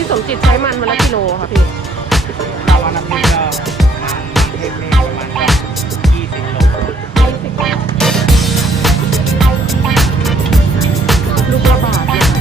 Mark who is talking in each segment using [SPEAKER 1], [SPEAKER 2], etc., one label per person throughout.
[SPEAKER 1] พี่สมจิตใช้มันวันละกิโลค่ะพี่
[SPEAKER 2] ถ้าวันอาทิตย์ก็มันเทศนี่ประมาณก็20 โล
[SPEAKER 1] ลูกละบาทนะคะ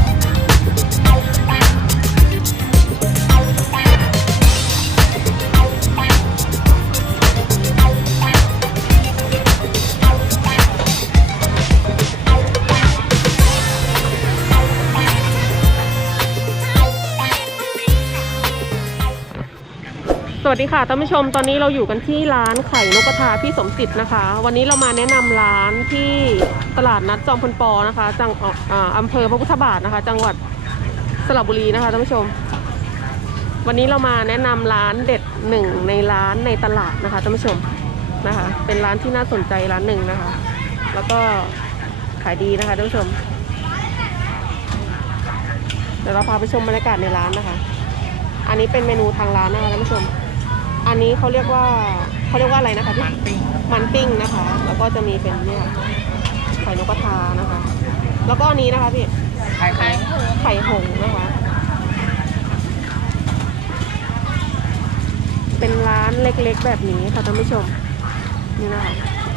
[SPEAKER 1] สวัสดีค่ะท่านผู้ชมตอนนี้เราอยู่กันที่ร้านไข่นกกระทาพี่สมจิตนะคะวันนี้เรามาแนะนำร้านที่ตลาดนัดจอมพลปนะคะจังอำเภอพระพุทธบาทนะคะจังหวัดสระบุรีนะคะท่านผู้ชมวันนี้เรามาแนะนำร้านเด็ดหนึ่งในร้านในตลาดนะคะท่านผู้ชมนะคะเป็นร้านที่น่าสนใจร้านหนึ่งนะคะแล้วก็ขายดีนะคะท่านผู้ชมเดี๋ยวเราพาไปชมบรรยากาศในร้านนะคะอันนี้เป็นเมนูทางร้านนะคะท่านผู้ชมอันนี้เขาเรียกว่าอะไรนะคะพี่มันปิ้งนะคะแล้วก็จะมีเป็นเนี่ยไข่นกกระทานะคะแล้วก็อันนี้นะคะพี่ไข่หงนะคะเป็นร้านเล็กๆแบบนี้ค่ะท่านผู้ชมนี่นะคะ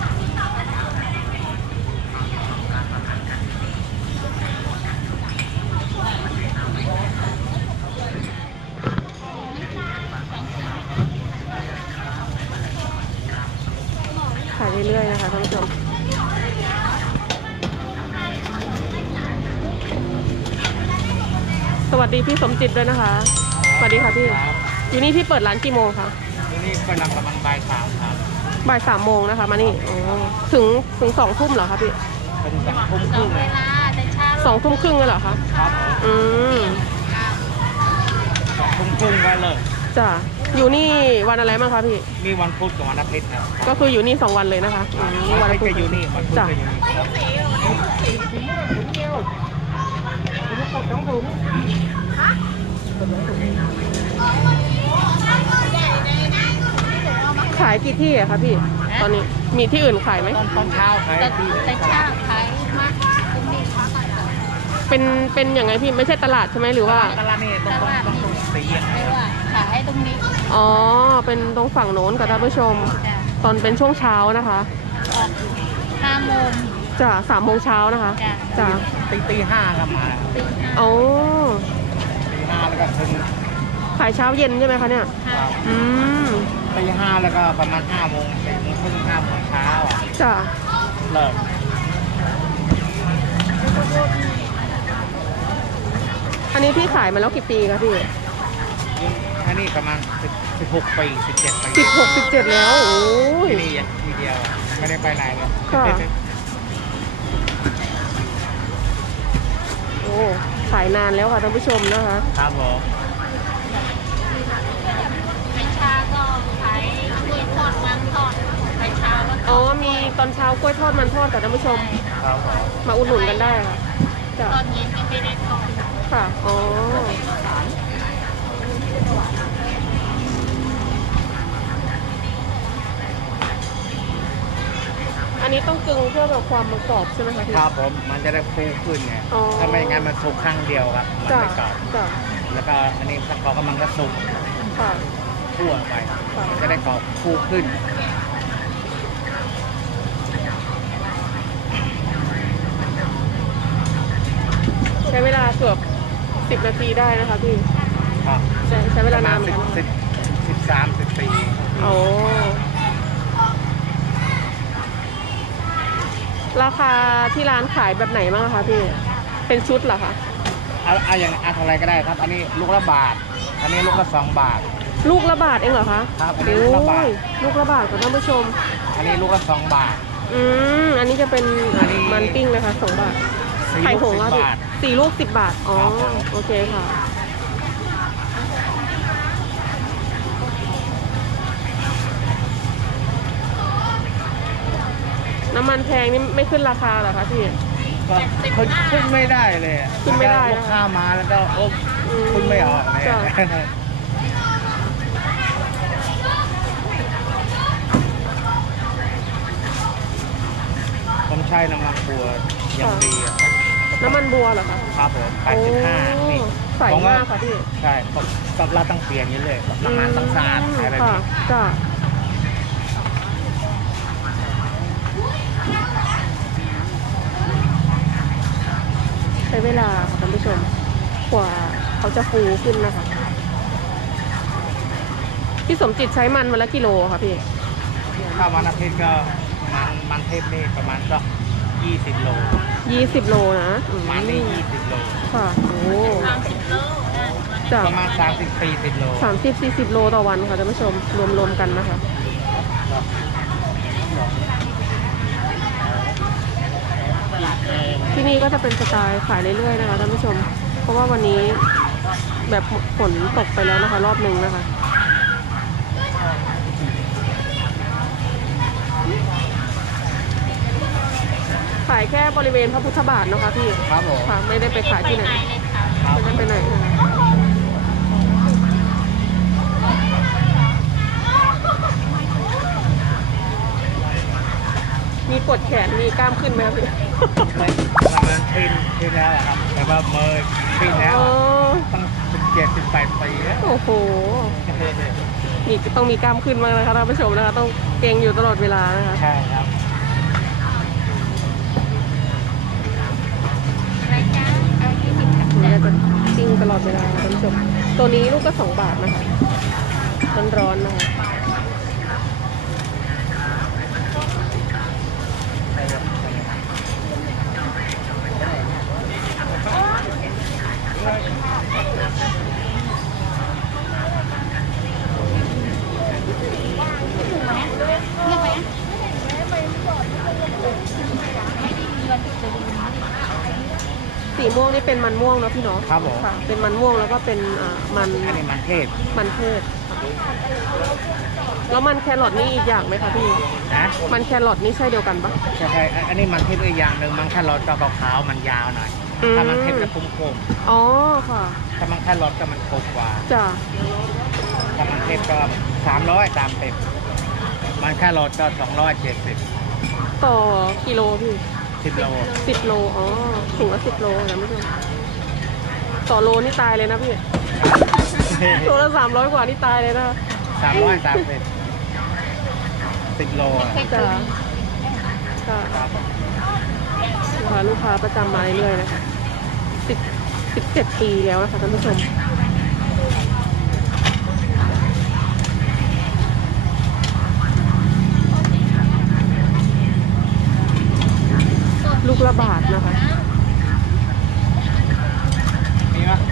[SPEAKER 1] ขายเรื่อยๆนะคะท่านผู้ชมสวัสดีพี่สมจิตด้วยนะคะสวัสดีค่ะพี่อยู่นี่พี่เปิดร้านกี่โมงคะ
[SPEAKER 2] ที่นี่เปิดร้านประมาณบ่าย 3ครับ
[SPEAKER 1] บ่าย 3 โมงนะคะมานี่ถึง2 ทุ่มเหรอคะพี่
[SPEAKER 2] เป็น2 ทุ่มครึ่ง
[SPEAKER 1] 2 ทุ่มครึ่งเลยเหรอคะ
[SPEAKER 2] ครับ2 ทุ่มครึ่งก็เลย
[SPEAKER 1] จ้ะอยู่นี่วันอะไรบ้างคะพี่
[SPEAKER 2] มีวันพุธกับวันอาทิตย์ครับ
[SPEAKER 1] ก็คืออยู่นี่2 วันเลยนะคะ
[SPEAKER 2] วันอาทิตย์ก็อยู่นี่วันพุธก็อยู่นี่
[SPEAKER 1] ขายกี่ที่อะคะพี่ตอนนี้มีที่อื่นขายไหม
[SPEAKER 2] ตอนเช้าขาย
[SPEAKER 3] แต่เช้าขายมาก
[SPEAKER 1] เป็นยังไงพี่ไม่ใช่ตลาดใช่ไหมหรือว่า
[SPEAKER 2] ตลาดนี่ต้องสี
[SPEAKER 3] ไม่ว่าขายตรงนี้
[SPEAKER 1] อ๋อเป็นตรงฝั่งโน้นกับท่านผู้ชมตอนเป็นช่วงเช้านะคะ
[SPEAKER 3] ออก5 โมง
[SPEAKER 1] จ้ะ3 โมงเช้านะคะจ้ะ
[SPEAKER 2] ตี 5ก็มา
[SPEAKER 1] อ๋อ
[SPEAKER 2] ตี 5แล้วก็ถึง
[SPEAKER 1] ขายเช้าเย็นใช่ไหมคะเนี่ย
[SPEAKER 2] ตี 5แล้วก็ประมาณ5 โมงถึง5 โมงเช้า
[SPEAKER 1] จ้ะ
[SPEAKER 2] เลิก
[SPEAKER 1] อันนี้พี่ขายมาแล้วกี่ปีคะพี่
[SPEAKER 2] อันนี้ประมาณ16 ปี 17 ปี
[SPEAKER 1] 16 17แล้วโอ้ย
[SPEAKER 2] นี่ทีเดียวไม่ได้ไปไหนเลย
[SPEAKER 1] ค่ะโอ้ขายนานแล้วค่ะท่านผู้ชมนะคะ
[SPEAKER 2] ครับผม
[SPEAKER 3] ไปชาก็ขายกล้วยทอดมันทอดไปชาก็
[SPEAKER 1] อ๋อมีตอนเช้ากล้วยทอดมันทอดกับท่านผู้ชม
[SPEAKER 2] ครับ
[SPEAKER 1] มาอุดหนุนกันได้ค่ะ
[SPEAKER 3] ตอนเย็นก็ไม่ได้ทอด
[SPEAKER 1] ค่ะอ๋ออันนี้ต้องกึงเพื่อแบบความมันกรอบใช่ไหมคะพี่
[SPEAKER 2] ครับผมมันจะได้ฟูขึ้นไงถ้าไม่งั้นมันสุกครั้งเดียวครับมันไม่กรอบแล้วก็อันนี้สักพอก็มันก็สุกคั่วไปมันจะได้กรอบฟูขึ้น
[SPEAKER 1] ใช้เวลาเกือบ10 นาทีได้นะคะพี่
[SPEAKER 2] ครับ
[SPEAKER 1] ใช้เวลานานไหม
[SPEAKER 2] 13-14
[SPEAKER 1] โอ้ราคาที่ร้านขายแบบไหนบ้างคะพี่เป็นชุดเหรอคะ
[SPEAKER 2] เอาอย่างเท่าไรก็ได้ครับอันนี้ลูกละบาทอันนี้ลูกละ2 บาท
[SPEAKER 1] ลูกละบาทเองเหรอคะ
[SPEAKER 2] ครับอันนี้ลูกละบาท
[SPEAKER 1] ลูกละบาทค่ะท่านผู้ชม
[SPEAKER 2] อันนี้ลูกละ2 บาท
[SPEAKER 1] อันนี้จะเป็นมันปิ้งนะคะ2 บาทไข่หงส์4 ลูก 10 บาทอ๋อโอเคค่ะน้ำมันแพงนี่ไม่ขึ้นราคาเหรอคะพี่
[SPEAKER 2] ขึ้นไม่ได้เลย
[SPEAKER 1] ขึ้นไม่ได้
[SPEAKER 2] ลูกค้ามาแล้วก็ขึ้นไม่ออกเลยผมใช้น้ำมันตัวอย่างดี
[SPEAKER 1] น้ำมันบัวเหรอคะ
[SPEAKER 2] ครับผม85นี่
[SPEAKER 1] ใสมากค่ะพี่
[SPEAKER 2] ใช่ก็เราต้องเปลี่ยนอย่างนี้เลยน้ำมันต้องสะอาดอะไรแบบ
[SPEAKER 1] ค่ะ
[SPEAKER 2] นี้
[SPEAKER 1] จ้ะใช้เวลาค่ะท่านผู้ชมกว่าเขาจะฟูขึ้นนะคะพี่สมจิตใช้มันวันละกิโลค่ะพี่
[SPEAKER 2] ถ้าวันอาทิตย์ก็มันเทพนี่ประมาณก็20 โล
[SPEAKER 1] 20 โลนะ
[SPEAKER 2] มันนี่20 โล
[SPEAKER 1] ค่ะโอ้
[SPEAKER 3] 30 โล
[SPEAKER 1] จ้ะ
[SPEAKER 2] ประมาณ30-40 โล
[SPEAKER 1] 30-40 โลต่อวันค่ะท่านผู้ชมรวมๆกันนะคะที่นี่ก็จะเป็นสไตล์ขายเรื่อยๆนะคะท่านผู้ชมเพราะว่าวันนี้แบบฝนตกไปแล้วนะคะรอบหนึ่งนะคะขายแค่บริเวณพระพุทธบาทนะคะพี่
[SPEAKER 2] ครับผม
[SPEAKER 1] ค่ะไม่ได้ไปขายที่ไหน
[SPEAKER 3] เลยค่ะ
[SPEAKER 2] ครับ
[SPEAKER 1] ไม่ได้ไปไหนนะคะมีปวดแขนมีกล้ามขึ้นไหมครับพี่
[SPEAKER 2] ไม่ประมาณปีแล้วอะครับแต่ว่าเมื่อปีแล้ว
[SPEAKER 1] อ๋อ
[SPEAKER 2] ตั้ง17-18 ปีแล้ว
[SPEAKER 1] โอ้โหนี่ต้องมีกล้ามขึ้นมากนะคะท่านผู้ชมนะคะต้องเกรงอยู่ตลอดเวลานะคะ
[SPEAKER 2] ใช่ครับ
[SPEAKER 3] รายการเอา20กับ
[SPEAKER 1] นี่ก็จะปิ้งตลอดเวลาท่านผู้ชมตัวนี้ลูกก็2 บาทนะคะร้อนๆนะคะสีม่วงนี่เป็นมันม่วงเนาะพี่เนาะ
[SPEAKER 2] ครับผม
[SPEAKER 1] ค่ะเป็นมันม่วงแล้วก็เป็นมัน
[SPEAKER 2] อันนี้มันเทศ
[SPEAKER 1] มันเทศแล้วมันแครอทนี่อีกอย่างไหมคะพี่
[SPEAKER 2] นะ
[SPEAKER 1] มันแครอทนี่ใช่เดียวกันปะ
[SPEAKER 2] ใช่อันนี้มันเทศอีกอย่างหนึ่งมันแค่รสก็ขาวๆมันยาวหน่อย
[SPEAKER 1] อืม
[SPEAKER 2] ถ้ามันเทศจะคม
[SPEAKER 1] อ๋อค่ะ
[SPEAKER 2] ๆถ้ามันแค่รสก็มันคมกว่า
[SPEAKER 1] จ้ะ
[SPEAKER 2] ถ้ามันเทศก็330มันแค่รสก็270
[SPEAKER 1] ต่อกิโลพี่
[SPEAKER 2] 10 โล
[SPEAKER 1] 10 โลอ๋อถุงละ10 โลนะไม่ใช่ต่อโลนี่ตายเลยนะพี่ตัวละ300 กว่านี่ตายเลยนะ
[SPEAKER 2] 330 10 โลอะ
[SPEAKER 1] จ้ะค่ะลูกค้าประจำมาเรื่อยๆนะคะ17 ปีแล้วนะคะท่านผู้ชมลูกละบาทนะคะ
[SPEAKER 2] มีปะ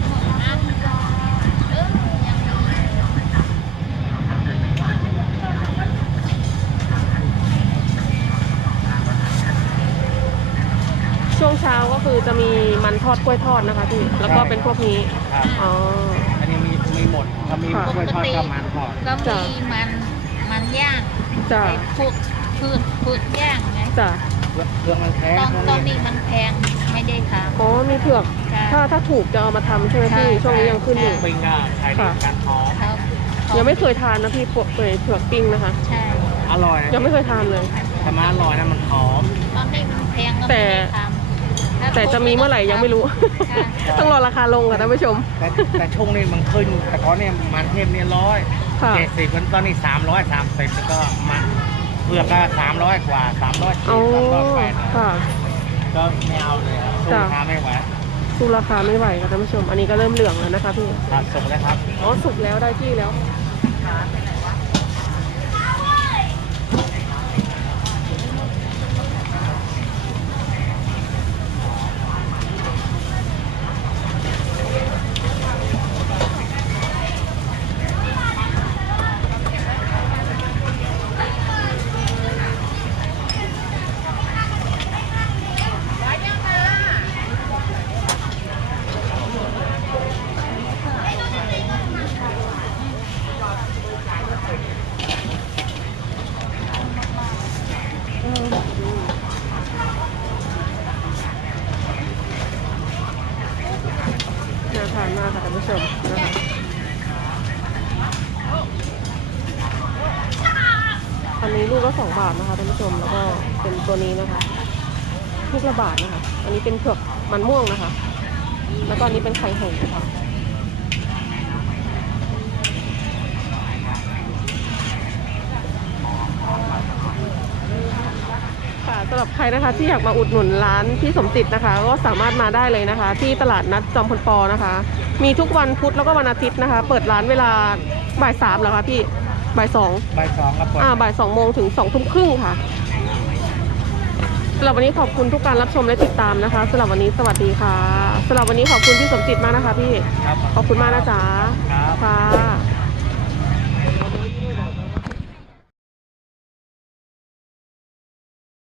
[SPEAKER 1] ช่วงเช้าก็คือจะมีมันทอดกล้วยทอดนะคะพี่แล้วก็เป็นพวกนี้
[SPEAKER 2] ครับ
[SPEAKER 1] อ๋อ
[SPEAKER 2] อันนี้มีหมดถ้ามีกล้วยทอดก็มันทอด
[SPEAKER 3] ก็มีมันย่าง
[SPEAKER 1] จ้ะ
[SPEAKER 3] ไอ้พวกพืชย่างไง
[SPEAKER 1] จ้ะ
[SPEAKER 2] เครื่องมันแพง
[SPEAKER 3] ตอนนี้มันแพงไม่ได้ค่ะ
[SPEAKER 1] อ๋อมีเผือก
[SPEAKER 3] ใช่
[SPEAKER 1] ถ้าถูกจะเอามาทำใช่ไหมพี่
[SPEAKER 3] ใช่
[SPEAKER 1] ช่วงนี้ยังขึ้นอยู่
[SPEAKER 2] ปิ้งก็ขายดีการหอม
[SPEAKER 3] เขา
[SPEAKER 1] ยังไม่เคยทานนะพี่เผือกปิ้งนะคะ
[SPEAKER 3] ใช่
[SPEAKER 2] อร่อย
[SPEAKER 1] ยังไม่เคยทานเลย
[SPEAKER 2] แต่มาอร่อยนะมันหอม
[SPEAKER 3] ตอนนี้มันแพงก็
[SPEAKER 1] แต่
[SPEAKER 3] ไม่ได้ทำ
[SPEAKER 1] แต่จะมีเมื่อไหร่ยังไม่รู้
[SPEAKER 3] ค่ะ
[SPEAKER 1] ต้องรอราคาลงค่ะท่านผู้ชม
[SPEAKER 2] แต่ช่วงนี้มันขึ้นแต่ก่อนเนี่ยมันเทพเนี่ย
[SPEAKER 1] ค่ะ
[SPEAKER 2] 170มันตอนนี้330แล้วก็มันเผือกก็300 กว่า340
[SPEAKER 1] โอ้
[SPEAKER 2] 380
[SPEAKER 1] ค่ะ
[SPEAKER 2] ก็ไม่เอาเลยครับสู้
[SPEAKER 1] จ้ะ
[SPEAKER 2] ราคาไม่ไหว
[SPEAKER 1] สู้ราคาไม่ไหวค่ะท่านผู้ชม อันนี้ก็เริ่มเหลืองแล้วนะคะพี่
[SPEAKER 2] ครับส่งเลยครับ
[SPEAKER 1] อ๋อสุกแล้วได้ที่แล้วน่าทานมากค่ะท่านผู้ชมนะคะอันนี้ลูกละ2 บาทนะคะท่านผู้ชมแล้วก็เป็นตัวนี้นะคะลูกละบาทนะคะ อันนี้เป็นเผือกมันม่วงนะคะ แล้วก็อันนี้เป็นไข่หงส์ค่ะค่ะสำหรับใครนะคะที่อยากมาอุดหนุนร้านพี่สมจิตนะคะ ก็สามารถมาได้เลยนะคะ ที่ตลาดนัดจอมพลปนะคะ มีทุกวันพุธแล้วก็วันอาทิตย์นะคะ เปิดร้านเวลาบ่าย3เหรอคะพี่บ่าย2
[SPEAKER 2] บ่าย 2ครับผม
[SPEAKER 1] บ่าย2 โมงถึง2 ทุ่มครึ่งค่ะสำหรับวันนี้ขอบคุณทุกการรับชมและติดตามนะคะสำหรับวันนี้สวัสดีค่ะสำหรับวันนี้ขอบคุณพี่สมจิตมากนะคะพี่
[SPEAKER 2] ครับ
[SPEAKER 1] ขอบคุณมากนะจ๊ะ
[SPEAKER 2] ครับ
[SPEAKER 1] ค่ะ